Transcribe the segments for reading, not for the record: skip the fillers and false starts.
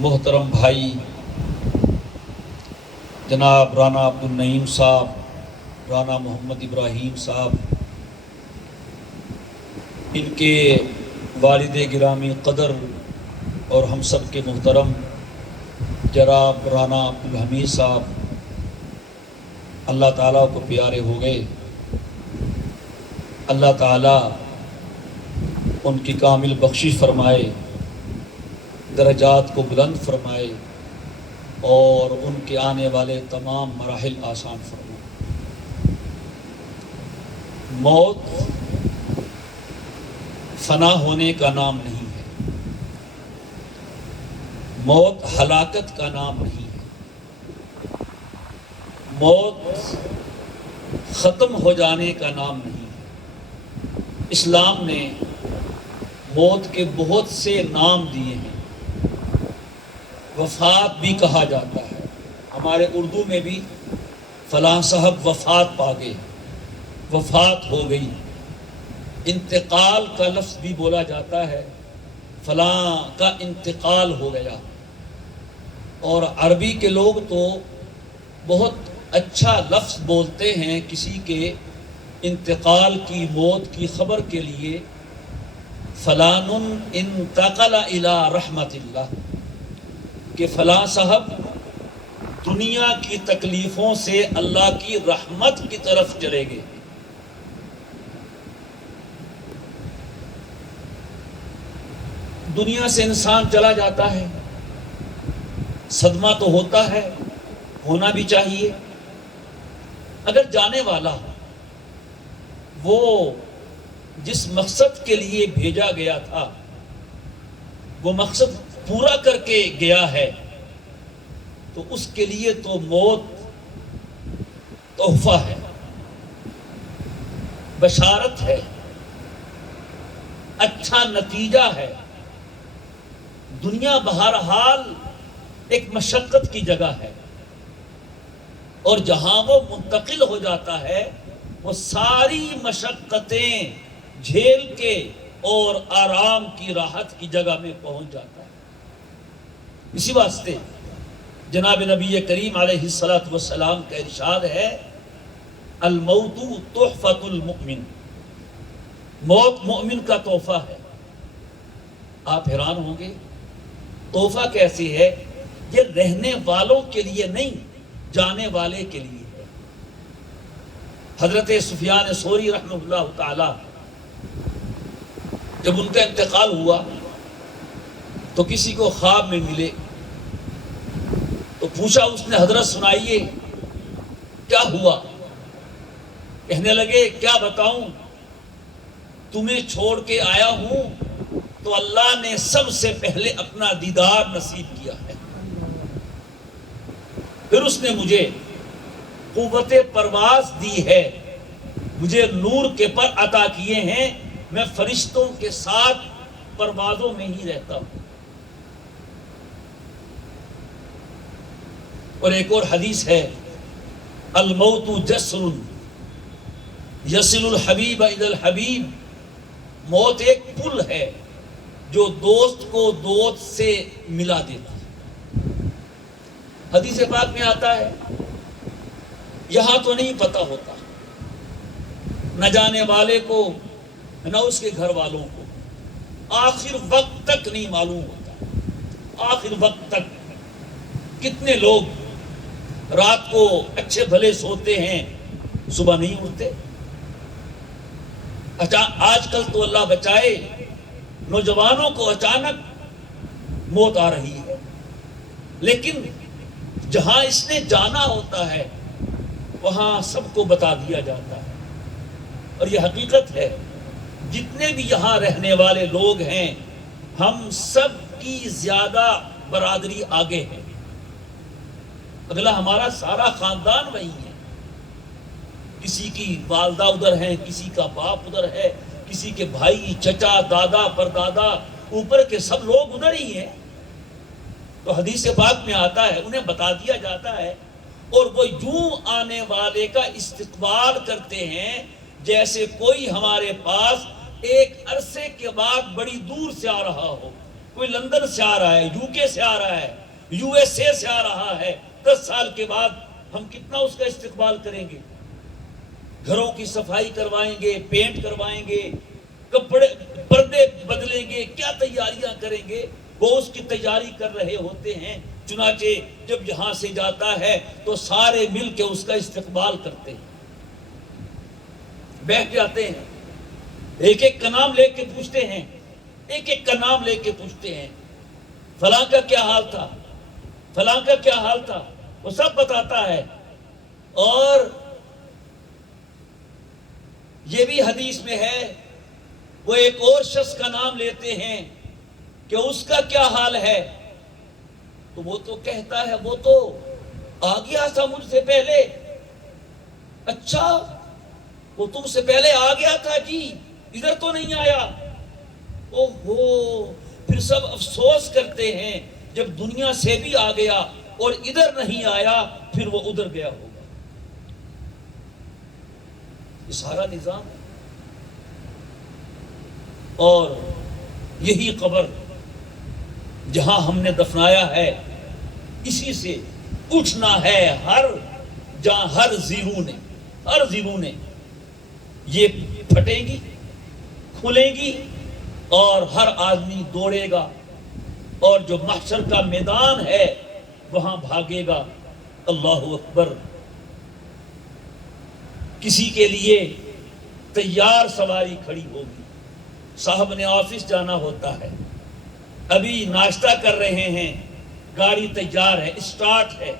محترم بھائی جناب رانا عبدالنعیم صاحب، رانا محمد ابراہیم صاحب، ان کے والد گرامی قدر اور ہم سب کے محترم جناب رانا عبدالحمید صاحب اللہ تعالیٰ کو پیارے ہو گئے۔ اللہ تعالیٰ ان کی کامل بخشش فرمائے، درجات کو بلند فرمائے اور ان کے آنے والے تمام مراحل آسان فرمائے۔ موت فنا ہونے کا نام نہیں ہے، موت ہلاکت کا نام نہیں ہے، موت ختم ہو جانے کا نام نہیں ہے۔ اسلام نے موت کے بہت سے نام دیے ہیں۔ وفات بھی کہا جاتا ہے، ہمارے اردو میں بھی فلاں صاحب وفات پا گئے، وفات ہو گئی۔ انتقال کا لفظ بھی بولا جاتا ہے، فلاں کا انتقال ہو گیا۔ اور عربی کے لوگ تو بہت اچھا لفظ بولتے ہیں کسی کے انتقال کی، موت کی خبر کے لیے، فلان انتقل الی رحمت اللہ، کہ فلاں صاحب دنیا کی تکلیفوں سے اللہ کی رحمت کی طرف چلے گئے۔ دنیا سے انسان چلا جاتا ہے، صدمہ تو ہوتا ہے، ہونا بھی چاہیے۔ اگر جانے والا وہ جس مقصد کے لیے بھیجا گیا تھا وہ مقصد پورا کر کے گیا ہے تو اس کے لیے تو موت تحفہ ہے، بشارت ہے، اچھا نتیجہ ہے۔ دنیا بہرحال ایک مشقت کی جگہ ہے، اور جہاں وہ منتقل ہو جاتا ہے وہ ساری مشقتیں جھیل کے اور آرام کی راحت کی جگہ میں پہنچ جاتا ہے۔ اسی واسطے جناب نبی کریم علیہ الصلوۃ والسلام کا ارشاد ہے، الموت تحفۃ المؤمن، موت مومن کا تحفہ ہے۔ آپ حیران ہوں گے تحفہ کیسی ہے؟ یہ رہنے والوں کے لیے نہیں، جانے والے کے لیے ہے۔ حضرت سفیان ثوری رحمہ اللہ تعالی جب ان کا انتقال ہوا تو کسی کو خواب میں ملے تو پوچھا اس نے، حضرت سنائیے کیا ہوا؟ کہنے لگے کیا بتاؤں، تمہیں چھوڑ کے آیا ہوں تو اللہ نے سب سے پہلے اپنا دیدار نصیب کیا ہے، پھر اس نے مجھے قوت پرواز دی ہے، مجھے نور کے پر عطا کیے ہیں، میں فرشتوں کے ساتھ پروازوں میں ہی رہتا ہوں۔ اور ایک اور حدیث ہے، الموت جسر یصل الحبیب الی الحبیب، موت ایک پل ہے جو دوست کو دوست سے ملا دیتا ہے۔ حدیث پاک میں آتا ہے، یہاں تو نہیں پتہ ہوتا، نہ جانے والے کو نہ اس کے گھر والوں کو، آخر وقت تک نہیں معلوم ہوتا۔ آخر وقت تک کتنے لوگ رات کو اچھے بھلے سوتے ہیں، صبح نہیں اٹھتے۔ آج کل تو اللہ بچائے نوجوانوں کو اچانک موت آ رہی ہے، لیکن جہاں اس نے جانا ہوتا ہے وہاں سب کو بتا دیا جاتا ہے۔ اور یہ حقیقت ہے، جتنے بھی یہاں رہنے والے لوگ ہیں ہم سب کی زیادہ برادری آگے ہے، اگلا ہمارا سارا خاندان وہی ہے۔ کسی کی والدہ ادھر ہیں، کسی کا باپ ادھر ہے، کسی کے بھائی، چچا، دادا، پردادا، اوپر کے سب لوگ ادھر ہی ہیں۔ تو حدیث پاک میں آتا ہے، انہیں بتا دیا جاتا ہے، اور وہ یوں آنے والے کا استقبال کرتے ہیں جیسے کوئی ہمارے پاس ایک عرصے کے بعد بڑی دور سے آ رہا ہو، کوئی لندن سے آ رہا ہے، یو کے سے آ رہا ہے، یو ایس اے سے آ رہا ہے، 10 سال کے بعد ہم کتنا اس کا استقبال کریں گے؟ گھروں کی صفائی کروائیں گے، پینٹ کروائیں گے، کپڑے پردے بدلیں گے، کیا تیاریاں کریں گے؟ وہ اس کی تیاری کر رہے ہوتے ہیں۔ چنانچہ جب یہاں سے جاتا ہے تو سارے مل کے اس کا استقبال کرتے ہیں، بیٹھ جاتے ہیں، ایک ایک کا نام لے کے پوچھتے ہیں، ایک ایک کا نام لے کے پوچھتے ہیں، فلاں کا کیا حال تھا، فلاں کا کیا حال تھا، وہ سب بتاتا ہے۔ اور یہ بھی حدیث میں ہے، وہ ایک اور شخص کا نام لیتے ہیں کہ اس کا کیا حال ہے، تو وہ تو کہتا ہے وہ تو آ گیا تھا مجھ سے پہلے۔ اچھا، وہ تم سے پہلے آ گیا تھا جی، ادھر تو نہیں آیا۔ اوہو، پھر سب افسوس کرتے ہیں جب دنیا سے بھی آ گیا اور ادھر نہیں آیا، پھر وہ ادھر گیا ہوگا۔ یہ سارا نظام ہے۔ اور یہی قبر جہاں ہم نے دفنایا ہے، اسی سے اٹھنا ہے ہر زیرو نے یہ پھٹیں گی، کھلیں گی، اور ہر آدمی دوڑے گا، اور جو محشر کا میدان ہے وہاں بھاگے گا۔ اللہ اکبر۔ کسی کے لیے تیار سواری کھڑی ہوگی، صاحب نے آفس جانا ہوتا ہے، ابھی ناشتہ کر رہے ہیں، گاڑی تیار ہے، اسٹارٹ ہے،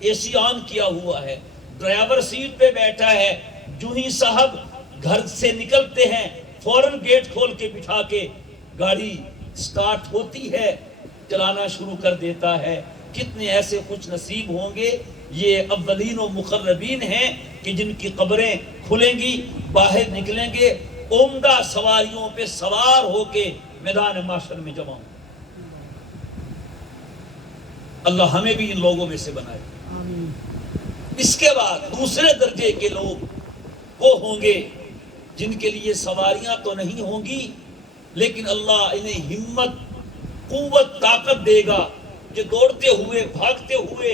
اے سی آن کیا ہوا ہے، ڈرائیور سیٹ پہ بیٹھا ہے، جو ہی صاحب گھر سے نکلتے ہیں فوراً گیٹ کھول کے بٹھا کے گاڑی اسٹارٹ ہوتی ہے، چلانا شروع کر دیتا ہے۔ کتنے ایسے خوش نصیب ہوں گے، یہ اولین و مقربین ہیں کہ جن کی قبریں کھلیں گی، باہر نکلیں گے، عمدہ سواریوں پہ سوار ہو کے میدان محشر میں جمع ہوں۔ اللہ ہمیں بھی ان لوگوں میں سے بنائے۔ اس کے بعد دوسرے درجے کے لوگ وہ ہوں گے جن کے لیے سواریاں تو نہیں ہوں گی، لیکن اللہ انہیں ہمت، قوت، طاقت دے گا کہ دوڑتے ہوئے، بھاگتے ہوئے،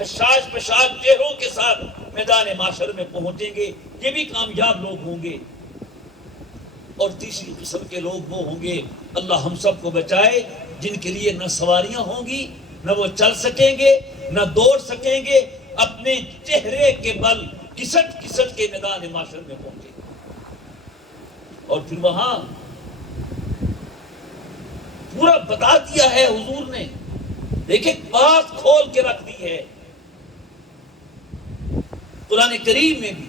حشاش پشاش چہروں کے ساتھ میدان معاشر میں پہنچیں گے۔ یہ بھی کامیاب لوگ ہوں گے۔ اور تیسری قسم کے لوگ وہ ہوں گے، اللہ ہم سب کو بچائے، جن کے لیے نہ سواریاں ہوں گی، نہ وہ چل سکیں گے، نہ دوڑ سکیں گے، اپنے چہرے کے بل کسٹ کسٹ کے میدان معاشر میں پہنچے گے۔ اور پھر وہاں پورا بتا دیا ہے حضور نے، دیکھیں بات کھول کے رکھ دی ہے قرآن کریم میں بھی۔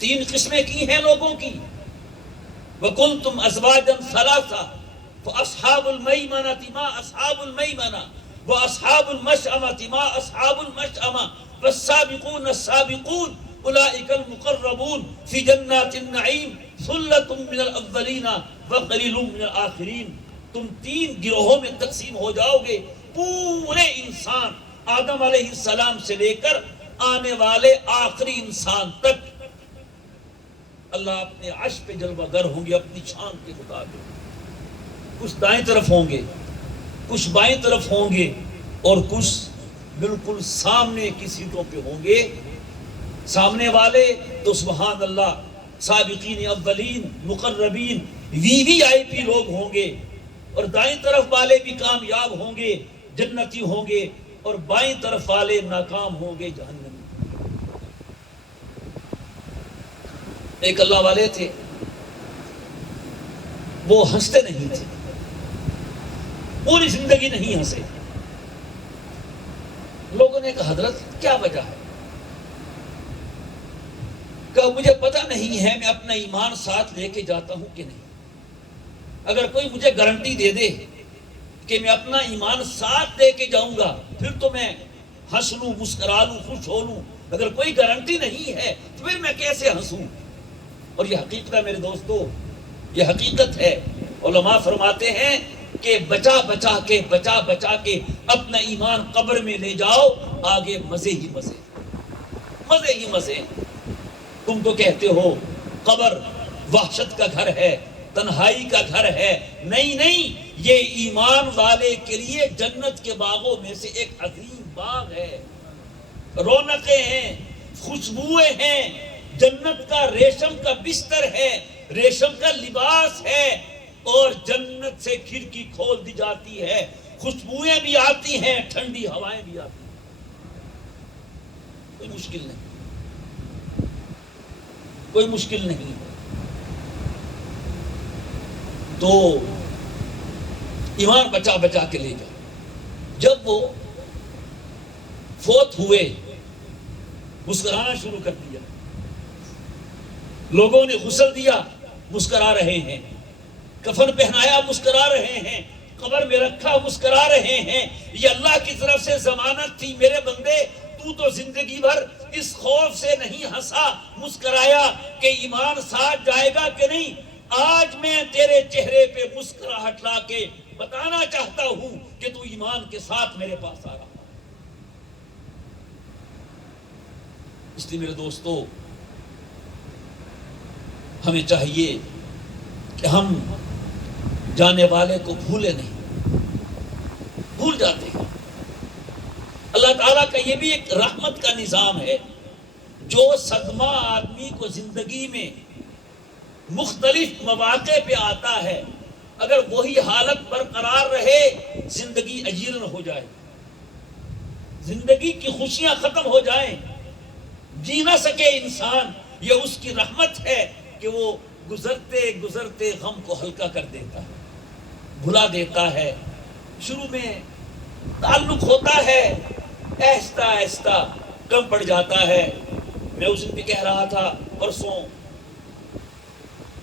3 قسمیں کی ہیں لوگوں کی، وَكُنْتُمْ أَزْوَاجًا ثَلَاثًا فَأَصْحَابُ الْمَيْمَنَةِ مَا أَصْحَابُ الْمَيْمَنَةِ وَأَصْحَابُ الْمَشْأَمَةِ مَا أَصْحَابُ الْمَشْأَمَةِ وَالسَّابِقُونَ السَّابِقُونَ أُولَئِكَ الْمُقَرَّبُونَ فِي جَنَّاتِ النَّعِيمِ ثُلَّةٌ مِّنَ الْأَوَّلِينَ وَقَلِيلٌ مِّنَ الْآخِرِينَ۔ تم 3 گروہوں میں تقسیم ہو جاؤ گے۔ پورے انسان آدم علیہ السلام سے لے کر آنے والے آخری انسان تک اللہ اپنے عرش پہ جلوہ گر ہوں گے اپنی شان کے مطابق۔ کچھ دائیں طرف ہوں گے، کچھ بائیں طرف ہوں گے، اور کچھ بالکل سامنے کی سیٹوں پہ ہوں گے۔ سامنے والے تو سبحان اللہ سابقین اولین، مقربین، وی وی آئی پی لوگ ہوں گے، اور دائیں طرف والے بھی کامیاب ہوں گے، جنتی ہوں گے، اور بائیں طرف والے ناکام ہوں گے، جہنمی۔ ایک اللہ والے تھے، وہ ہنستے نہیں تھے، پوری زندگی نہیں ہنسے۔ لوگوں نے کہا حضرت کیا وجہ ہے؟ کہ مجھے پتہ نہیں ہے میں اپنا ایمان ساتھ لے کے جاتا ہوں کہ نہیں۔ اگر کوئی مجھے گارنٹی دے دے کہ میں اپنا ایمان ساتھ لے کے جاؤں گا، پھر تو میں ہنس لوں، مسکرا لوں، خوش ہو لوں۔ اگر کوئی گارنٹی نہیں ہے تو پھر میں کیسے ہنسوں؟ اور یہ حقیقت ہے میرے دوستو، یہ حقیقت ہے۔ علماء فرماتے ہیں کہ بچا بچا کے اپنا ایمان قبر میں لے جاؤ، آگے مزے ہی مزے، مزے ہی مزے۔ تم تو کہتے ہو قبر وحشت کا گھر ہے، تنہائی کا گھر ہے. نہیں، یہ ایمان والے کے لیے جنت کے باغوں میں سے ایک عظیم باغ ہے. رونقیں ہیں، خوشبوئیں ہیں، جنت کا ریشم کا بستر ہے، ریشم کا لباس ہے، اور جنت سے کھڑکی کھول دی جاتی ہے، خوشبوئیں بھی آتی ہیں، ٹھنڈی ہوائیں بھی آتی ہیں. کوئی مشکل نہیں، کوئی مشکل نہیں. تو ایمان بچا بچا کے لے جاؤ. جب وہ فوت ہوئے مسکرانا شروع کر دیا، لوگوں نے غسل دیا مسکرا رہے ہیں، کفن پہنایا مسکرا رہے ہیں، قبر میں رکھا مسکرا رہے ہیں. یہ اللہ کی طرف سے ضمانت تھی، میرے بندے تو زندگی بھر اس خوف سے نہیں ہنسا مسکرایا کہ ایمان ساتھ جائے گا کہ نہیں. آج میں تیرے چہرے پہ مسکراہٹ لا کے بتانا چاہتا ہوں کہ تو ایمان کے ساتھ میرے پاس آ رہا. اس لیے میرے دوستو، ہمیں چاہیے کہ ہم جانے والے کو بھولے نہیں. بھول جاتے ہیں. اللہ تعالیٰ کا یہ بھی ایک رحمت کا نظام ہے. جو صدمہ آدمی کو زندگی میں مختلف مواقع پہ آتا ہے، اگر وہی حالت برقرار رہے، زندگی اجیرن ہو جائے، زندگی کی خوشیاں ختم ہو جائیں، جی نہ سکے انسان، یہ اس کی رحمت ہے کہ وہ گزرتے گزرتے غم کو ہلکا کر دیتا ہے، بھلا دیتا ہے. شروع میں تعلق ہوتا ہے، آہستہ آہستہ کم پڑ جاتا ہے. میں اس دن بھی کہہ رہا تھا پرسوں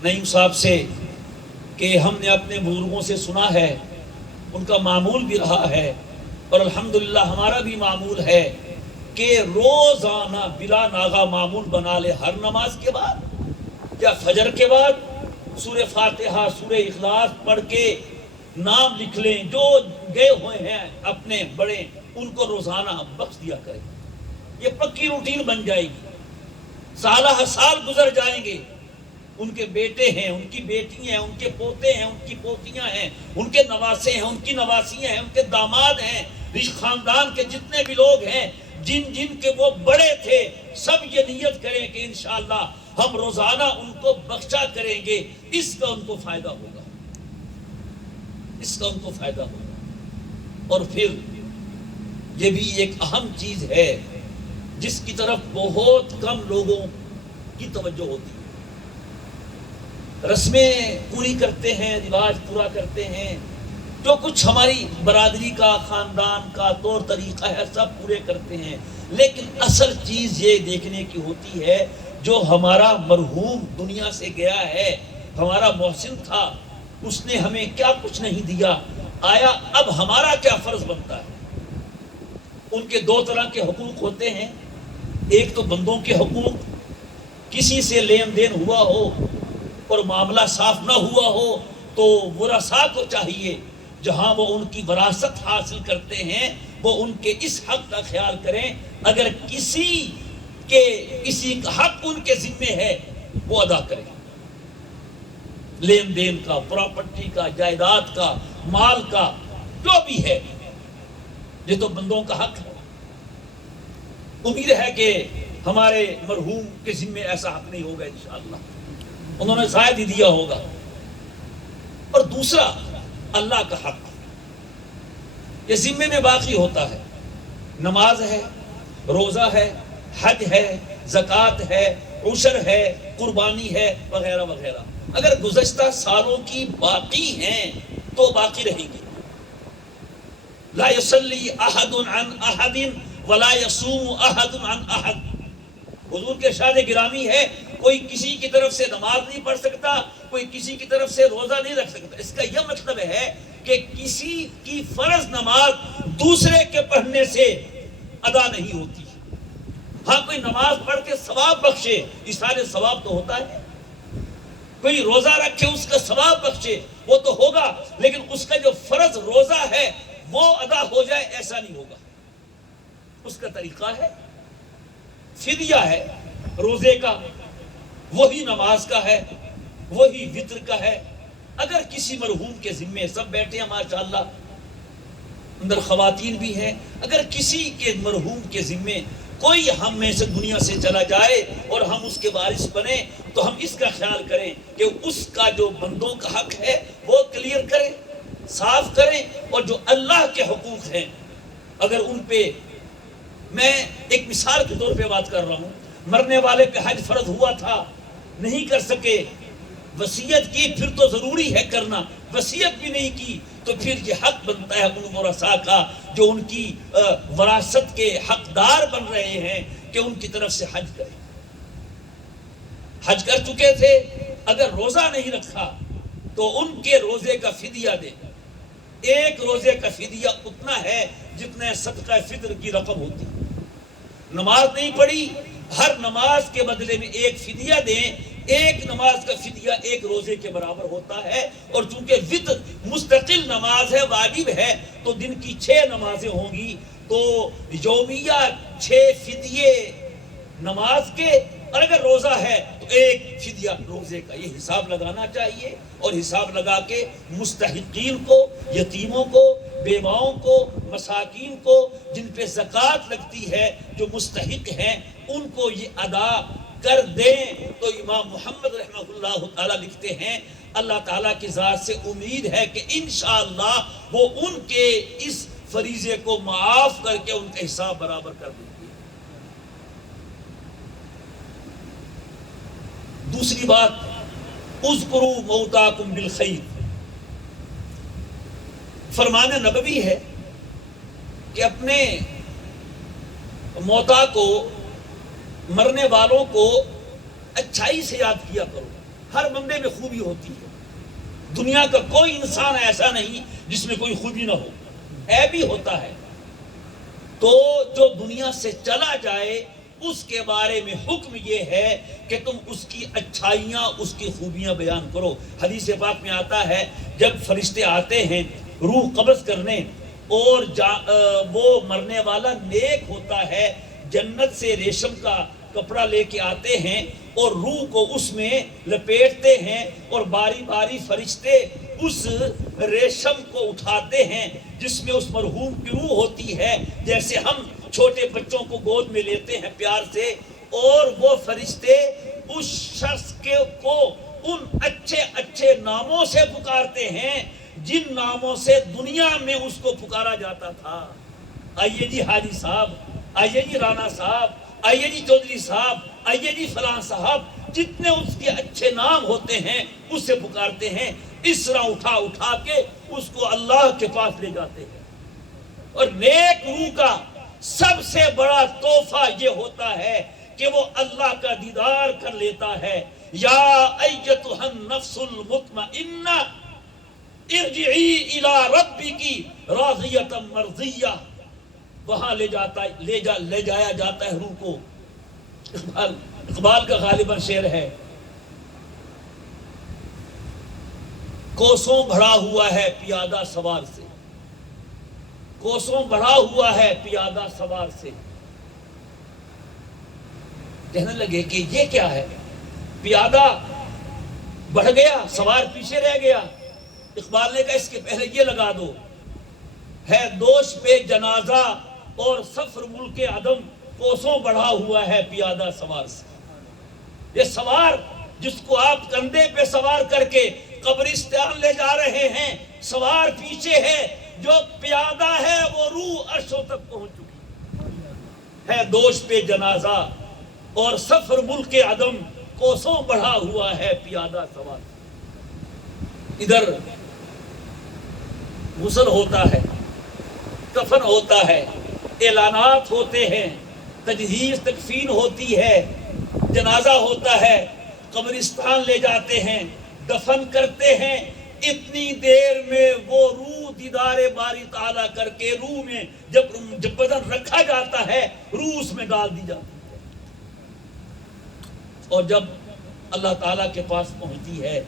نعیم صاحب سے کہ ہم نے اپنے بزرگوں سے سنا ہے، ان کا معمول بھی رہا ہے، اور الحمدللہ ہمارا بھی معمول ہے کہ روزانہ بلا ناغہ معمول بنا لے، ہر نماز کے بعد یا فجر کے بعد سورہ فاتحہ سورہ اخلاص پڑھ کے نام لکھ لیں. جو گئے ہوئے ہیں اپنے بڑے، ان کو روزانہ بخش دیا کریں. یہ پکی روٹین بن جائے گی. سالہ سال گزر جائیں گے، ان کے بیٹے ہیں، ان کی بیٹیاں ہیں، ان کے پوتے ہیں، ان کی پوتیاں ہیں، ان کے نواسے ہیں، ان کی نواسیاں ہیں، ان کے داماد ہیں، رشت خاندان کے جتنے بھی لوگ ہیں جن جن کے وہ بڑے تھے، سب یہ نیت کریں کہ انشاءاللہ ہم روزانہ ان کو بخشا کریں گے. اس کا ان کو فائدہ ہوگا، اس کا ان کو فائدہ ہوگا. اور پھر یہ بھی ایک اہم چیز ہے جس کی طرف بہت کم لوگوں کی توجہ ہوتی ہے. رسمیں پوری کرتے ہیں، رواج پورا کرتے ہیں، جو کچھ ہماری برادری کا، خاندان کا طور طریقہ ہے سب پورے کرتے ہیں. لیکن اصل چیز یہ دیکھنے کی ہوتی ہے جو ہمارا مرحوم دنیا سے گیا ہے، ہمارا محسن تھا، اس نے ہمیں کیا کچھ نہیں دیا، آیا اب ہمارا کیا فرض بنتا ہے. ان کے دو طرح کے حقوق ہوتے ہیں. ایک تو بندوں کے حقوق، کسی سے لین دین ہوا ہو اور معاملہ صاف نہ ہوا ہو تو ورثاء کو چاہیے جہاں وہ ان کی وراثت حاصل کرتے ہیں وہ ان کے اس حق کا خیال کریں. اگر کسی کا حق ان کے ذمے ہے وہ ادا کریں. لین دین کا، پراپرٹی کا، جائیداد کا، مال کا، جو بھی ہے، یہ تو بندوں کا حق ہے. امید ہے کہ ہمارے مرحوم کے ذمے ایسا حق نہیں ہوگا انشاءاللہ، انہوں نے شاید ہی دیا ہوگا. اور دوسرا اللہ کا حق یہ ذمے میں باقی ہوتا ہے. نماز ہے، روزہ ہے، حج ہے، زکوٰۃ ہے، عشر ہے، قربانی ہے، وغیرہ وغیرہ. اگر گزشتہ سالوں کی باقی ہیں تو باقی رہیں گی. لا يصلي احد عن احد ولا يصوم احد عن احد. حضور کے ارشاد گرامی ہے کوئی کسی کی طرف سے نماز نہیں پڑھ سکتا، کوئی کسی کی طرف سے روزہ نہیں رکھ سکتا. اس کا یہ مطلب ہے کہ کسی کی فرض نماز دوسرے کے پڑھنے سے ادا نہیں ہوتی. ہاں کوئی نماز پڑھ کے ثواب بخشے، اشارے ثواب تو ہوتا ہے. کوئی روزہ رکھے اس کا ثواب بخشے، وہ تو ہوگا، لیکن اس کا جو فرض روزہ ہے وہ ادا ہو جائے ایسا نہیں ہوگا. اس کا طریقہ ہے، فدیہ ہے روزے کا، وہی نماز کا ہے، وہی وطر کا ہے، اگر کسی مرحوم کے ذمے، سب بیٹھے ہیں ماشاءاللہ، اندر خواتین بھی ہیں، اگر کسی کے مرحوم کے ذمے کوئی ہم میں سے دنیا سے چلا جائے اور ہم اس کے وارث بنے، تو ہم اس کا خیال کریں کہ اس کا جو بندوں کا حق ہے وہ کلیئر کریں، صاف کریں، اور جو اللہ کے حقوق ہیں اگر ان پہ، میں ایک مثال کے طور پہ بات کر رہا ہوں، مرنے والے پہ حج فرض ہوا تھا، نہیں کر سکے، وصیت کی، پھر تو ضروری ہے کرنا، وصیت بھی نہیں کی، تو پھر یہ حق بنتا ہے ان ورثاء کا جو ان کی وراثت کے حقدار بن رہے ہیں کہ ان کی طرف سے حج کریں۔ حج کر چکے تھے، اگر روزہ نہیں رکھا تو ان کے روزے کا فدیہ دے، ایک روزے کا فدیہ اتنا ہے جتنا صدقہ فطر کی رقم ہوتی ہے۔ نماز نہیں پڑھی، ہر نماز کے بدلے میں ایک فدیہ دیں، ایک نماز کا فدیہ ایک روزے کے برابر ہوتا ہے، اور چونکہ وتر مستقل نماز ہے، واجب ہے، تو دن کی 6 نمازیں ہوں گی، تو یومیہ 6 فدیے نماز کے، اور اگر روزہ ہے تو ایک فدیہ روزے کا، یہ حساب لگانا چاہیے، اور حساب لگا کے مستحقین کو، یتیموں کو، بیواؤں کو، مساکین کو، جن پہ زکوٰۃ لگتی ہے، جو مستحق ہیں، ان کو یہ ادا کر دیں۔ تو امام محمد رحمہ اللہ تعالیٰ لکھتے ہیں، اللہ تعالیٰ کی ذات سے امید ہے کہ انشاءاللہ وہ ان کے اس فریضے کو معاف کر کے ان کا حساب برابر کر دیں گے۔ دوسری بات، اذکروا موتاکم بالخیر، فرمان نبوی ہے کہ اپنے موتا کو، مرنے والوں کو اچھائی سے یاد کیا کرو۔ ہر بندے میں خوبی ہوتی ہے، دنیا کا کوئی انسان ایسا نہیں جس میں کوئی خوبی نہ ہو، عیب بھی ہوتا ہے، تو جو دنیا سے چلا جائے اس کے بارے میں حکم یہ ہے کہ تم اس کی اچھائیاں، اس کی خوبیاں بیان کرو۔ حدیث پاک میں آتا ہے جب فرشتے آتے ہیں روح قبض کرنے، اور وہ مرنے والا نیک ہوتا ہے، جنت سے ریشم کا کپڑا لے کے آتے ہیں اور روح کو اس میں لپیٹتے ہیں، اور باری باری فرشتے اس ریشم کو اٹھاتے ہیں جس میں اس مرحوم کی روح ہوتی ہے، جیسے ہم چھوٹے بچوں کو گود میں لیتے ہیں پیار سے، اور وہ فرشتے اس شخص کو ان اچھے اچھے ناموں سے پکارتے ہیں جن ناموں سے دنیا میں اس کو پکارا جاتا تھا۔ آئیے جی حاجی صاحب، آئیے جی رانا صاحب، آئیے جی چودھری صاحب، آئیے جی فلاں صاحب، جتنے اس کے اچھے نام ہوتے ہیں اس سے پکارتے ہیں، اس طرح اٹھا اٹھا کے اس کو اللہ کے پاس لے جاتے ہیں۔ اور نیک روح کا سب سے بڑا تحفہ یہ ہوتا ہے کہ وہ اللہ کا دیدار کر لیتا ہے۔ یا ایتھا النفس المطمئنہ ارجعی الی ربک راضیۃ مرضیہ، وہاں لے جایا جاتا ہے روح کو۔ اقبال کا غالباً شعر ہے، کوسوں بڑھا ہوا ہے پیادہ سوار سے، کوسوں بڑھا ہوا ہے پیادہ سوار سے۔ کہنے لگے کہ یہ کیا ہے، پیادہ بڑھ گیا، سوار پیچھے رہ گیا۔ اقبال نے کہا اس کے پہلے یہ لگا دو، ہے دوش پہ جنازہ اور سفر ملک عدم، کوسوں بڑھا ہوا ہے پیادہ سوار سے۔ یہ سوار جس کو آپ کندھے پہ سوار کر کے قبرستان لے جا رہے ہیں، سوار پیچھے ہے، جو پیادہ ہے وہ روح عرشوں تک پہنچ چکی ہے۔ دوش پہ جنازہ اور سفر ملک عدم، کوسوں بڑھا ہوا ہے پیادہ سوار سے۔ ادھر غسل ہوتا ہے، کفن ہوتا ہے، اعلانات ہوتے ہیں، تجہیز تکفین ہوتی ہے، جنازہ ہوتا ہے، قبرستان لے جاتے ہیں، دفن کرتے ہیں۔ اتنی دیر میں وہ روح دیدار باری تعالیٰ کر کے روح میں جب بدن رکھا جاتا ہے، روح اس میں ڈال دی جاتی ہے، اور جب اللہ تعالیٰ کے پاس پہنچتی ہے،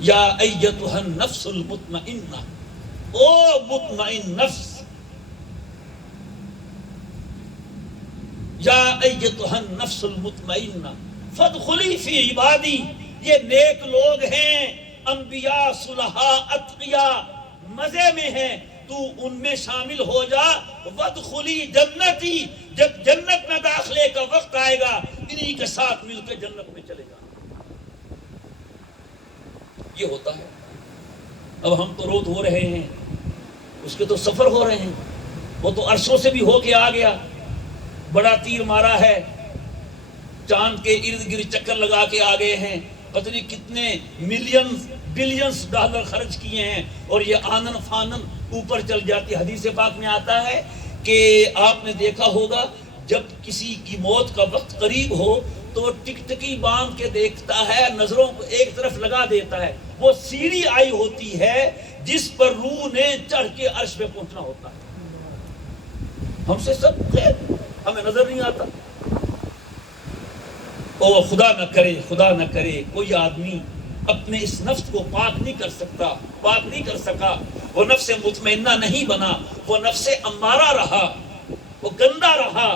یا ایتھا النفس المطمئنہ، او مطمئن نفس، یا ایتھا النفس المطمئنہ فادخلی فی عبادی، یہ نیک لوگ ہیں انبیاء صلحاء اتقیاء مزے میں ہیں، تو ان میں شامل ہو جا، وادخلی جنتی، جب جنت میں داخلے کا وقت آئے گا انہی کے ساتھ مل کے جنت میں چلے جا۔ یہ ہوتا ہے۔ اب ہم تو روت ہو رہے ہیں، اس کے تو سفر ہو رہے ہیں، وہ تو عرشوں سے بھی ہو کے آ گیا، بڑا تیر مارا ہے، چاند کے ارد گرد چکر لگا کے آ گئے ہیں، پتہ نہیں کتنے ملینز بلینز ڈالر خرچ کیے ہیں، اور یہ آنن فانن اوپر چل جاتی۔ حدیث پاک میں آتا ہے کہ آپ نے دیکھا ہوگا جب کسی کی موت کا وقت قریب ہو تو ٹکٹکی باندھ کے دیکھتا ہے، نظروں کو ایک طرف لگا دیتا ہے، وہ سیڑھی آئی ہوتی ہے جس پر روح نے چڑھ کے عرش پہ پہنچنا ہوتا ہے۔ ہم سے سب خیر، ہمیں نظر نہیں آتا۔ اور خدا نہ کرے کوئی آدمی اپنے اس نفس کو پاک نہیں کر سکتا، پاک نہیں کر سکا، وہ نفس مطمئنہ نہیں بنا، وہ نفس امارہ رہا، وہ گندا رہا،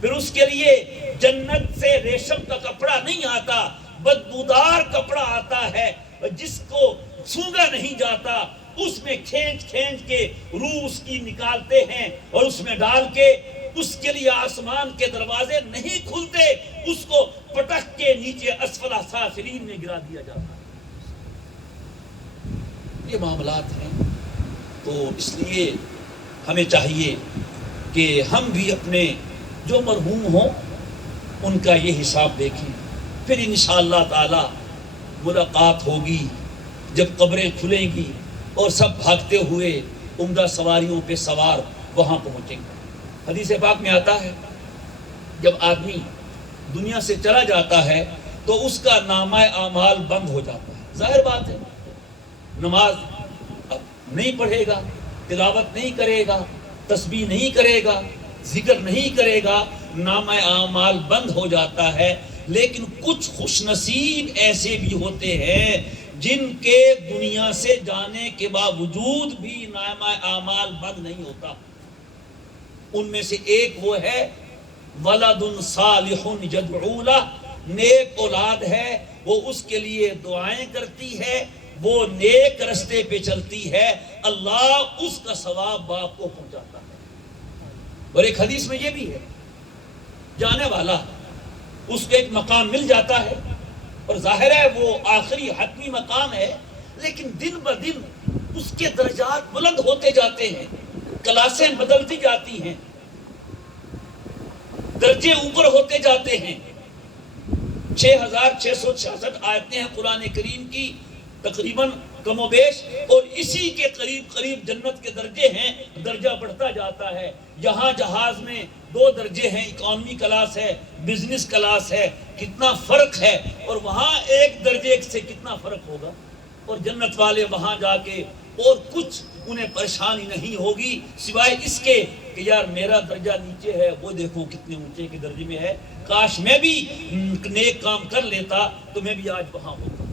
پھر اس کے لیے جنت سے ریشم کا کپڑا نہیں آتا، بدبودار کپڑا آتا ہے جس کو سونگا نہیں جاتا، اس میں کھینچ کے روح اس کی نکالتے ہیں اور اس میں ڈال کے اس کے لیے آسمان کے دروازے نہیں کھلتے، اس کو پٹک کے نیچے اسفل سافلین میں گرا دیا جاتا ہے۔ یہ معاملات ہیں، تو اس لیے ہمیں چاہیے کہ ہم بھی اپنے جو مرحوم ہوں ان کا یہ حساب دیکھیں، پھر انشاءاللہ تعالی ملاقات ہوگی جب قبریں کھلیں گی اور سب بھاگتے ہوئے عمدہ سواریوں پہ سوار وہاں پہنچیں گے۔ حدیث پاک میں آتا ہے جب آدمی دنیا سے چلا جاتا ہے تو اس کا نامہ اعمال بند ہو جاتا ہے۔ ظاہر بات ہے، نماز نہیں پڑھے گا، تلاوت نہیں کرے گا، تسبیح نہیں کرے گا، ذکر نہیں کرے گا، نامہ اعمال بند ہو جاتا ہے۔ لیکن کچھ خوش نصیب ایسے بھی ہوتے ہیں جن کے دنیا سے جانے کے باوجود بھی نامہ اعمال بند نہیں ہوتا۔ ان میں سے ایک وہ ہے ولد صالح یدعو لہ، نیک اولاد ہے، وہ اس کے لیے دعائیں کرتی ہے، وہ نیک رستے پہ چلتی ہے، اللہ اس کا ثواب باپ کو پہنچاتا ہے۔ اور ایک حدیث میں یہ بھی ہے، جانے والا اس کو ایک مقام مل جاتا ہے، اور ظاہر ہے وہ آخری حتمی مقام ہے، لیکن دن بدن اس کے درجات بلند ہوتے جاتے ہیں، کلاسیں بدلتی جاتی ہیں، درجے اوپر ہوتے جاتے ہیں۔ 6666 آیتیں ہیں قرآن کریم کی تقریباً کم و بیش، اور اسی کے قریب جنت کے درجے ہیں، درجہ بڑھتا جاتا ہے۔ یہاں جہاز میں 2 درجے ہیں، اکانومی کلاس ہے، بزنس کلاس ہے، کتنا فرق ہے، اور وہاں 1 درجے سے کتنا فرق ہوگا۔ اور جنت والے وہاں جا کے اور کچھ انہیں پریشانی نہیں ہوگی سوائے اس کے کہ یار میرا درجہ نیچے ہے، وہ دیکھو کتنے اونچے کے درجے میں ہے، کاش میں بھی نیک کام کر لیتا تو میں بھی آج وہاں ہوتا۔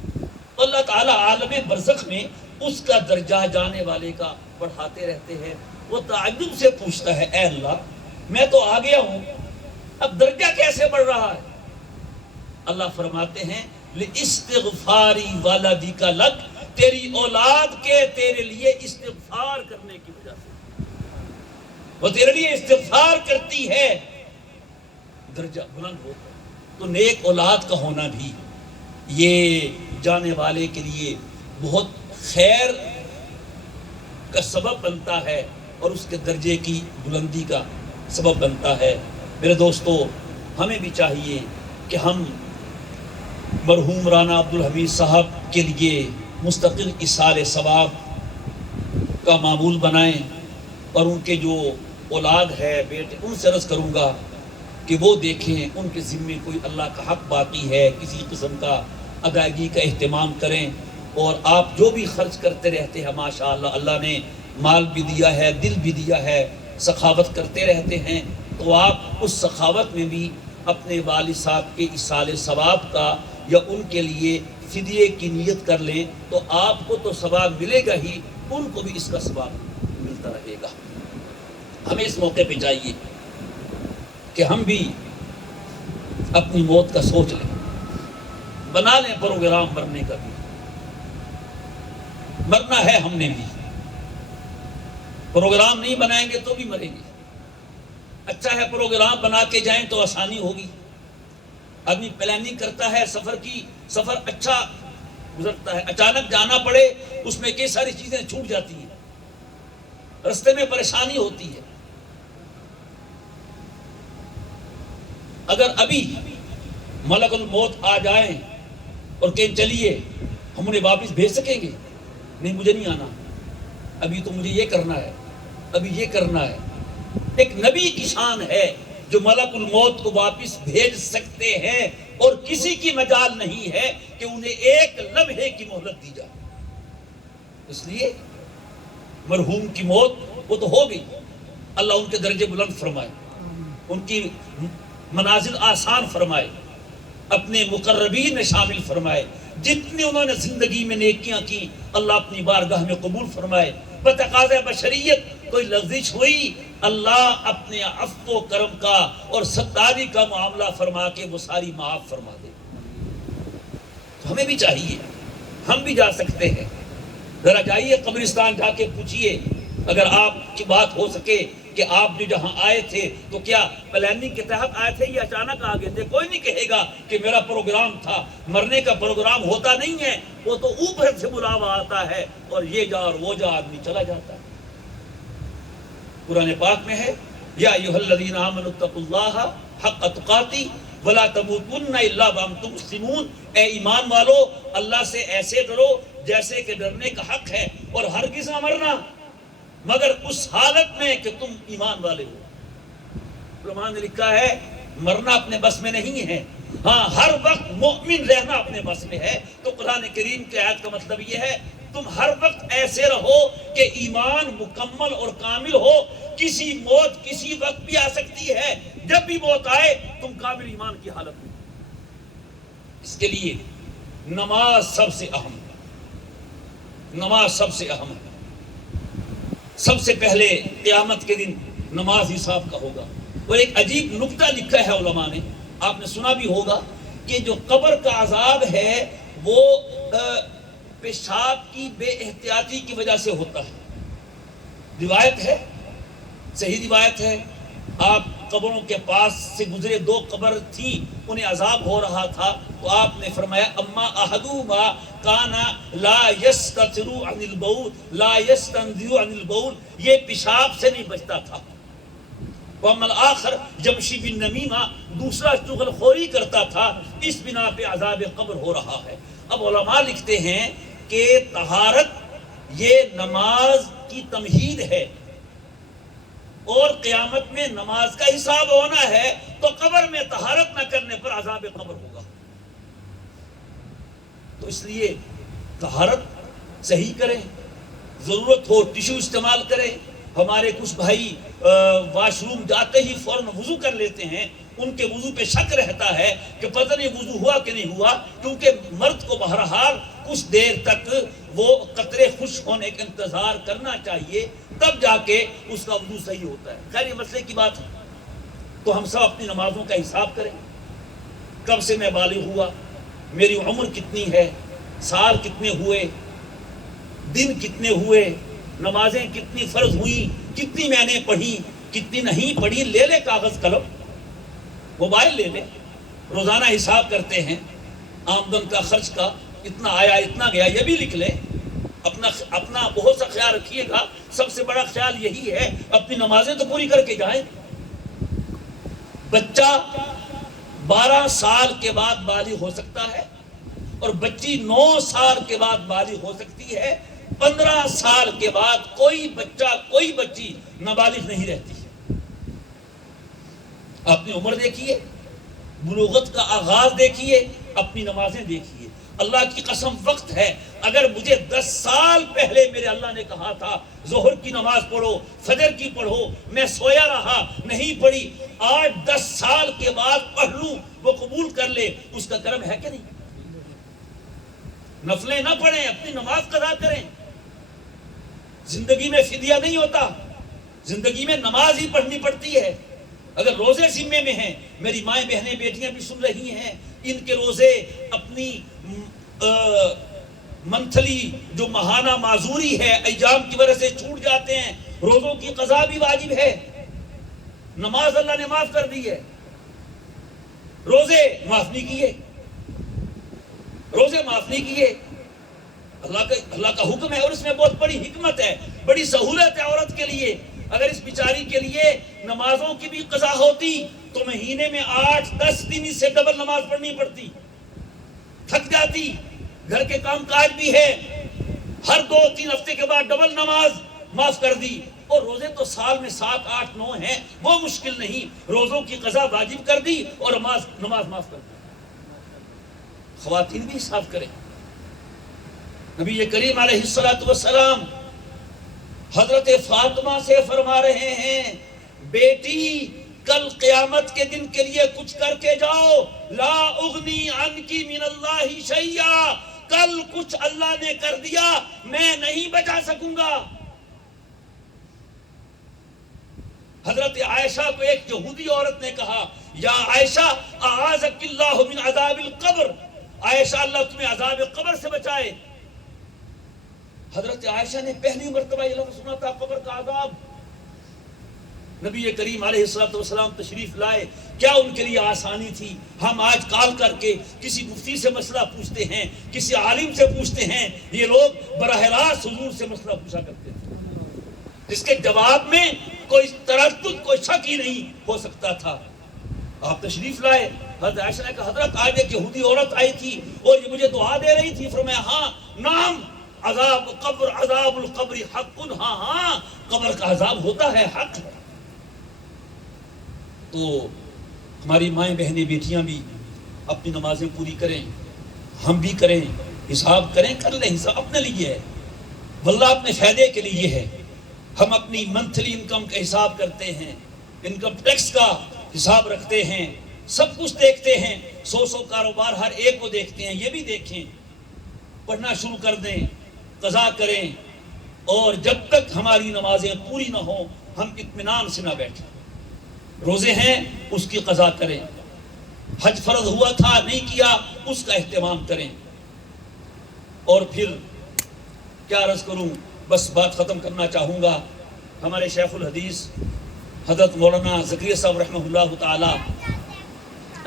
اللہ تعالیٰ عالم برزخ میں اس کا درجہ جانے والے کا بڑھاتے رہتے ہیں۔ وہ تعجب سے پوچھتا ہے، اے اللہ میں تو آ گیا ہوں، اب درجہ کیسے بڑھ رہا ہے؟ اللہ فرماتے ہیں لِاِسْتِغْفَارِ وَلَدِكَ لَكَ، تیری اولاد کے تیرے لیے استغفار کرنے کی وجہ سے، وہ تیرے لیے استغفار کرتی ہے، درجہ بلند ہوتا ہے۔ تو نیک اولاد کا ہونا بھی یہ جانے والے کے لیے بہت خیر کا سبب بنتا ہے اور اس کے درجے کی بلندی کا سبب بنتا ہے۔ میرے دوستو، ہمیں بھی چاہیے کہ ہم مرحوم رانا عبدالحمید صاحب کے لیے مستقل ایصال ثواب کا معمول بنائیں، اور ان کے جو اولاد ہے، بیٹے، ان سے عرض کروں گا کہ وہ دیکھیں ان کے ذمے کوئی اللہ کا حق باقی ہے، کسی قسم کا ادائیگی کا اہتمام کریں۔ اور آپ جو بھی خرچ کرتے رہتے ہیں ماشاءاللہ، اللہ نے مال بھی دیا ہے، دل بھی دیا ہے، سخاوت کرتے رہتے ہیں، تو آپ اس سخاوت میں بھی اپنے والد صاحب کے ایصال ثواب کا یا ان کے لیے فدیے کی نیت کر لیں، تو آپ کو تو ثواب ملے گا ہی، ان کو بھی اس کا ثواب ملتا رہے گا۔ ہمیں اس موقع پہ چاہیے کہ ہم بھی اپنی موت کا سوچ لیں، بنا لیں پروگرام مرنے کا بھی، مرنا ہے ہم نے بھی، پروگرام نہیں بنائیں گے تو بھی مریں گے۔ اچھا ہے پروگرام بنا کے جائیں تو آسانی ہوگی، آدمی پلاننگ کرتا ہے سفر کی، سفر اچھا گزرتا ہے، اچانک جانا پڑے اس میں کئی ساری چیزیں چھوٹ جاتی ہیں، رستے میں پریشانی ہوتی ہے۔ اگر ابھی ملک الموت آ جائیں اور کہیں چلیے ہم انہیں واپس بھیج سکیں گے؟ نہیں، مجھے نہیں آنا، ابھی تو مجھے یہ کرنا ہے، ابھی یہ کرنا ہے۔ ایک نبی کی شان ہے جو ملک الموت کو واپس بھیج سکتے ہیں اور کسی کی مجال نہیں ہے کہ انہیں ایک لمحے کی مہلت دی جائے۔ اس لیے مرحوم کی موت وہ تو ہو گئی، اللہ ان کے درجے بلند فرمائے، ان کی منازل آسان فرمائے، اپنے مقربین میں شامل فرمائے، جتنی انہوں نے زندگی میں نیکیاں کی اللہ اپنی بارگاہ میں قبول فرمائے۔ بتقاضۂ بشریت کوئی لغزش ہوئی، اللہ اپنے عفو و کرم کا اور ستاری کا معاملہ فرما کے وہ ساری معاف فرما دے۔ تو ہمیں بھی چاہیے، ہم بھی جا سکتے ہیں، ذرا جائیے قبرستان جا کے پوچھئے، اگر آپ کی بات ہو سکے کہ آپ جو جہاں آئے تھے تو کیا پلاننگ کے تحت آئے تھے یا اچانک آ گئے تھے؟ کوئی نہیں کہے گا کہ میرا پروگرام تھا، مرنے کا پروگرام ہوتا نہیں ہے، وہ تو اوپر سے بلاوا آتا ہے اور یہ جا اور وہ جا آدمی چلا جاتا ہے۔ قرآن پاک میں ہے یا ایھا الذین آمنوا اتقوا اللہ حق تقاتی ولا تموتن الا وانتم مسلمون، اے ایمان والو اللہ سے ایسے ڈرو جیسے کہ ڈرنے کا حق ہے، اور ہرگز نہ مرنا مگر اس حالت میں کہ تم ایمان والے ہو۔ علماء نے لکھا ہے مرنا اپنے بس میں نہیں ہے، ہاں ہر وقت مومن رہنا اپنے بس میں ہے۔ تو قرآن کریم کے آیت کا مطلب یہ ہے تم ہر وقت ایسے رہو کہ ایمان مکمل اور کامل ہو، کسی موت کسی وقت بھی آ سکتی ہے، جب بھی موت آئے تم کامل ایمان کی حالت میں۔ اس کے لیے نماز سب سے اہم ہے، نماز سب سے اہم ہے۔ سب سے پہلے قیامت کے دن نماز حساب کا ہوگا۔ اور ایک عجیب نکتہ لکھا ہے علماء نے، آپ نے سنا بھی ہوگا کہ جو قبر کا عذاب ہے وہ پیشاب کی بے احتیاطی کی وجہ سے ہوتا ہے۔ روایت ہے، صحیح روایت ہے، آپ قبروں کے پاس سے گزرے، دو قبر تھی، انہیں عذاب ہو رہا تھا، تو آپ نے فرمایا اما احدہما کان لا یستتر عن البول لا یستنزع عن البول، یہ پیشاب سے نہیں بچتا تھا، واما الآخر یمشی بالنمیمہ، دوسرا چغل خوری کرتا تھا، اس بنا پہ عذاب قبر ہو رہا ہے۔ اب علماء لکھتے ہیں کہ طہارت یہ نماز کی تمہید ہے، اور قیامت میں نماز کا حساب ہونا ہے تو قبر میں طہارت نہ کرنے پر عذاب قبر ہوگا۔ تو اس لیے طہارت صحیح کریں، ضرورت ہو ٹشو استعمال کریں۔ ہمارے کچھ بھائی واش روم جاتے ہی فوراً وضو کر لیتے ہیں، ان کے وضو پہ شک رہتا ہے کہ پتہ نہیں وضو ہوا کہ نہیں ہوا، کیونکہ مرد کو بہرحال کچھ دیر تک وہ قطرے خشک ہونے کا انتظار کرنا چاہیے، تب جا کے اس کا وضو صحیح ہوتا ہے۔ خیر یہ مسئلے کی بات ہے، تو ہم سب اپنی نمازوں کا حساب کریں، کب سے میں بالغ ہوا، میری عمر کتنی ہے، سال کتنے ہوئے، دن کتنے ہوئے، نمازیں کتنی فرض ہوئیں، کتنی میں نے پڑھی، کتنی نہیں پڑھی۔ لے لے کاغذ قلم، موبائل لے لے، روزانہ حساب کرتے ہیں آمدن کا، خرچ کا، اتنا آیا اتنا گیا، یہ بھی لکھ لیں۔ اپنا بہت سا خیال رکھیے گا، سب سے بڑا خیال یہی ہے اپنی نمازیں تو پوری کر کے جائیں۔ بچہ 12 سال کے بعد بالغ ہو سکتا ہے، اور بچی 9 سال کے بعد بالغ ہو سکتی ہے۔ 15 سال کے بعد کوئی بچہ کوئی بچی نابالغ نہیں رہتی ہے۔ اپنی عمر دیکھیے، بلوغت کا آغاز دیکھیے، اپنی نمازیں دیکھیے۔ اللہ کی قسم وقت ہے، اگر مجھے 10 سال پہلے میرے اللہ نے کہا تھا ظہر کی نماز پڑھو، فجر کی پڑھو، میں سویا رہا نہیں پڑھی، آج 10 سال کے بعد پڑھ لوں، وہ قبول کر لے، اس کا کرم ہے کہ نہیں؟ نفلیں نہ پڑھیں، اپنی نماز قضا کریں۔ زندگی میں فدیہ نہیں ہوتا، زندگی میں نماز ہی پڑھنی پڑتی ہے۔ اگر روزے ذمے میں ہیں، میری مائیں بہنیں بیٹیاں بھی سن رہی ہیں، ان کے روزے اپنی منتھلی جو ماہانہ معذوری ہے ایام کی وجہ سے چھوٹ جاتے ہیں، روزوں کی قضا بھی واجب ہے. نماز اللہ نے معاف کر دی ہے، روزے معاف نہیں کیے، روزے معاف نہیں کیے. اللہ کا حکم ہے، اور اس میں بہت بڑی حکمت ہے، بڑی سہولت ہے عورت کے لیے. اگر اس بیچاری کے لیے نمازوں کی بھی قضا ہوتی تو مہینے میں 8-10 دن اس سے ڈبل نماز پڑھنی پڑتی، تھک جاتی. گھر کے کام کاج بھی ہے، ہر 2-3 ہفتے کے بعد ڈبل نماز معاف کر دی. اور روزے تو سال میں 7-8-9 ہیں، وہ مشکل نہیں، روزوں کی قضا واجب کر دی اور نماز معاف کر دی. خواتین بھی حساب کریں. نبی کریم علیہ السلام حضرت فاطمہ سے فرما رہے ہیں، بیٹی کل قیامت کے دن کے لیے کچھ کر کے جاؤ. لا اغنی عنکی من اللہ شیئا، کل کچھ اللہ نے کر دیا میں نہیں بچا سکوں گا. حضرت عائشہ کو ایک یہودی عورت نے کہا، یا عائشہ اعاذک اللہ من عذاب القبر، عائشہ اللہ تمہیں عذاب قبر سے بچائے. حضرت عائشہ نے پہلی مرتبہ یہ لفظ سنا تھا، قبر کا عذاب. نبی کریم علیہ السلام تشریف لائے، کیا ان کے لیے آسانی تھی؟ ہم آج کال کر کے کسی مفتی سے مسئلہ پوچھتے ہیں، کسی عالم سے پوچھتے ہیں، یہ لوگ براہ راست حضور سے مسئلہ پوچھا کرتے تھے، جس کے جواب میں کوئی تردد، کوئی شک ہی نہیں ہو سکتا تھا. آپ تشریف لائے. حضرت عائشہ نے کہا، حضرت آج ایک یہودی عورت آئی تھی اور یہ مجھے دعا دے رہی تھی. فرمایا، ہاں نام عذاب القبر حق، ہاں قبر کا عذاب ہوتا ہے، حق ہے. تو ہماری مائیں بہنیں بیٹیاں بھی اپنی نمازیں پوری کریں، ہم بھی کریں، حساب کریں، کر لیں. حساب اپنے لیے ہے، واللہ اپنے فائدے کے لیے ہے. ہم اپنی منتھلی انکم کا حساب کرتے ہیں، انکم ٹیکس کا حساب رکھتے ہیں، سب کچھ دیکھتے ہیں. 100 کاروبار ہر ایک کو دیکھتے ہیں. یہ بھی دیکھیں، پڑھنا شروع کر دیں، قضا کریں، اور جب تک ہماری نمازیں پوری نہ ہوں ہم اطمینان سے نہ بیٹھیں. روزے ہیں اس کی قضا کریں، حج فرض ہوا تھا نہیں کیا اس کا اہتمام کریں. اور پھر کیا عرض کروں، بس بات ختم کرنا چاہوں گا. ہمارے شیخ الحدیث حضرت مولانا زکریا صاحب رحمہ اللہ تعالی،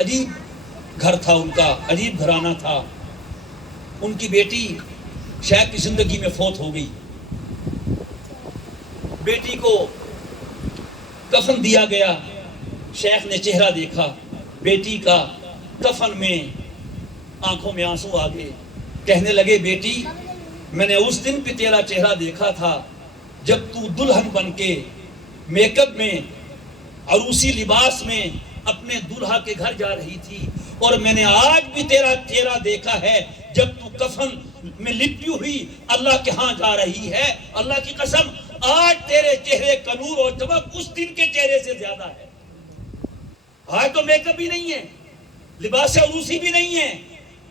عجیب گھر تھا ان کا، عجیب گھرانہ تھا. ان کی بیٹی شیخ کی زندگی میں فوت ہو گئی. بیٹی کو کفن دیا گیا. شیخ نے چہرہ دیکھا بیٹی کا، کفن میں آنکھوں میں آنسو آ گئے. کہنے لگے، بیٹی میں نے اس دن بھی تیرا چہرہ دیکھا تھا جب تو دلہن بن کے میک اپ میں، عروسی لباس میں اپنے دلہا کے گھر جا رہی تھی، اور میں نے آج بھی تیرا چہرہ دیکھا ہے جب تو کفن میں لپٹی ہوئی اللہ کے ہاں جا رہی ہے. اللہ کی قسم آج تیرے چہرے کا نور اور چمک اس دن کے چہرے سے زیادہ ہے. آج تو میک اپ بھی نہیں ہے، لباس عروسی بھی نہیں ہے.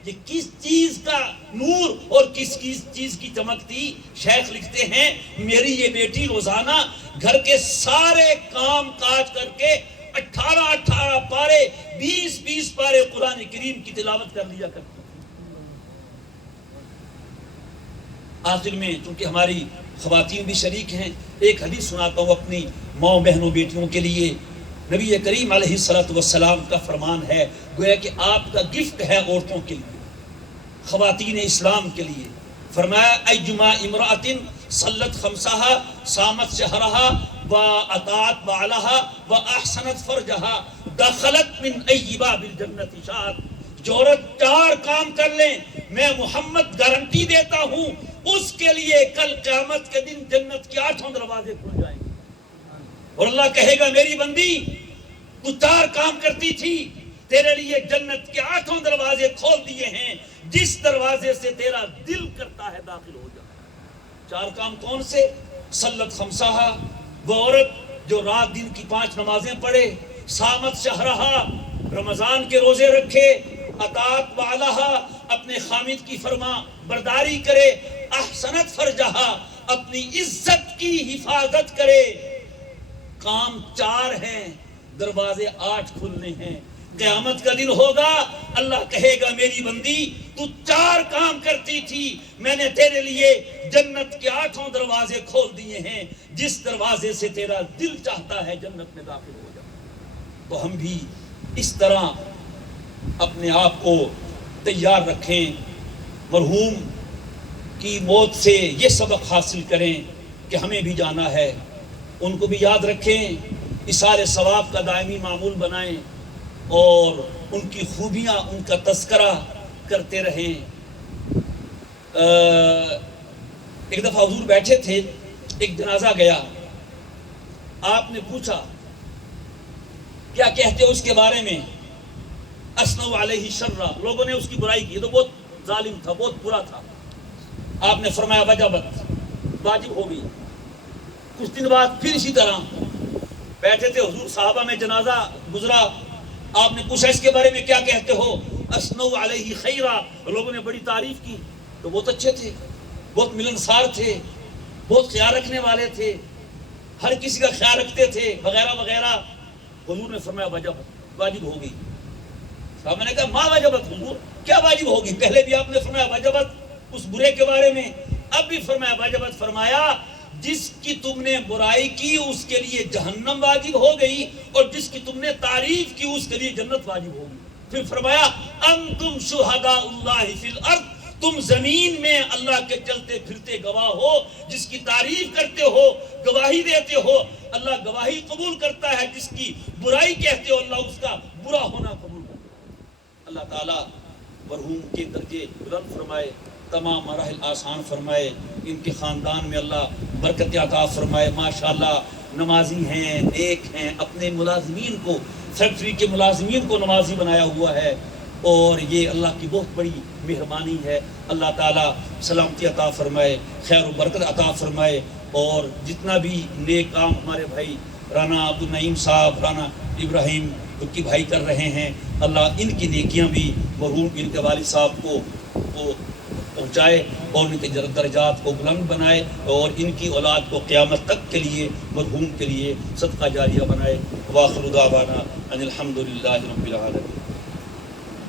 یہ کس چیز کا نور اور کس چیز کی چمک تھی؟ شیخ لکھتے ہیں، میری یہ بیٹی روزانہ گھر کے سارے کام کاج کر کے 18 پارے 20 پارے قرآن کریم کی تلاوت کر لیا کرتی. آخر میں چونکہ ہماری خواتین بھی شریک ہیں، ایک حدیث سناتا ہوں اپنی ماں بہنوں بیٹیوں کے لیے. نبی کریم علیہ السلام کا فرمان ہے، گویا کہ آپ کا گفٹ ہے عورتوں کے لیے، خواتین اسلام کے لیے. فرمایا، ایجما امرأۃ صلت خمسہا صامت شہرہا واطاعت بعلہا واحسنت فرجہا دخلت من ای باب الجنت شاءت. جو عورت 4 کام کر لیں، میں محمد گارنٹی دیتا ہوں اس کے لیے کل قیامت کے دن جنت کے 8 دروازے کھل جائیں گے. اور اللہ کہے گا، میری بندی تو 4 کام کرتی تھی، تیرے لیے جنت کے 8 دروازے کھول دیے ہیں، جس دروازے سے تیرا دل کرتا ہے داخل ہو جا. 4 کام کون سے؟ صلت خمسہا، وہ عورت جو رات دن کی 5 نمازیں پڑھے، صامت شہرہا، رمضان کے روزے رکھے، اطاعت بعلہا، اپنے خامد کی فرما برداری کرے، احسنت فرجہا، اپنی عزت کی حفاظت کرے. کام 4 ہیں، دروازے 8 کھلنے ہیں. قیامت کا دن ہوگا، اللہ کہے گا میری بندی تو 4 کام کرتی تھی، میں نے تیرے لیے جنت کے 8 دروازے کھول دیے ہیں، جس دروازے سے تیرا دل چاہتا ہے جنت میں داخل ہو جا۔ تو ہم بھی اس طرح اپنے آپ کو تیار رکھیں، مرحوم کی موت سے یہ سبق حاصل کریں کہ ہمیں بھی جانا ہے، ان کو بھی یاد رکھیں، اثار ثواب کا دائمی معمول بنائیں اور ان کی خوبیاں، ان کا تذکرہ کرتے رہیں۔ ایک دفعہ حضور بیٹھے تھے، ایک جنازہ گیا، آپ نے پوچھا کیا کہتے ہو اس کے بارے میں؟ اسنو علیہ شرّا، لوگوں نے اس کی برائی کی، یہ تو بہت ظالم تھا، بہت برا تھا۔ آپ نے فرمایا وجبت، واجب ہو گئی۔ کچھ دن بعد پھر اسی طرح بیٹھے تھے حضور، صحابہ میں جنازہ گزرا، آپ نے پوچھا اس کے بارے میں کیا کہتے ہو؟ اسنو علیہ خیرا، لوگوں نے بڑی تعریف کی، تو بہت اچھے تھے، بہت ملنسار تھے، بہت خیال رکھنے والے تھے، ہر کسی کا خیال رکھتے تھے وغیرہ وغیرہ۔ حضور نے فرمایا وجبت، واجب ہو گئی۔ صحابہ نے کہا ما وجبت حضور، کیا واجب ہوگی؟ پہلے بھی آپ نے فرمایا وجبت اس برے کے بارے میں، اب بھی فرمایا وجبت۔ فرمایا جس کی تم نے برائی کی اس کے لیے جہنم واجب ہو گئی، اور جس کی تم نے تعریف کی اس کے لیے جنت واجب ہوگی۔ پھر فرمایا انتم شہداء اللہ فی الارض، تم زمین میں اللہ کے چلتے پھرتے گواہ ہو، جس کی تعریف کرتے ہو، گواہی دیتے ہو، اللہ گواہی قبول کرتا ہے، جس کی برائی کہتے ہو اللہ اس کا برا ہونا قبول کرتا ہے۔ اللہ تعالیٰ مرحوم کے درجے بلند فرمائے، تمام مراحل آسان فرمائے، ان کے خاندان میں اللہ برکت عطا فرمائے۔ ماشاءاللہ نمازی ہیں، نیک ہیں، اپنے ملازمین کو، فیکٹری کے ملازمین کو نمازی بنایا ہوا ہے، اور یہ اللہ کی بہت بڑی مہربانی ہے۔ اللہ تعالیٰ سلامتی عطا فرمائے، خیر و برکت عطا فرمائے، اور جتنا بھی نیک کام ہمارے بھائی رانا عبدالنعیم صاحب، رانا ابراہیم کی بھائی کر رہے ہیں، اللہ ان کی نیکیاں بھی مرحوم ان کے والد صاحب کو پہنچائے، اور ان کے درجات کو بلند بنائے، اور ان کی اولاد کو قیامت تک کے لیے مرحوم کے لیے صدقہ جاریہ بنائے۔ وآخر دعوانا ان الحمد للہ رب العالمین۔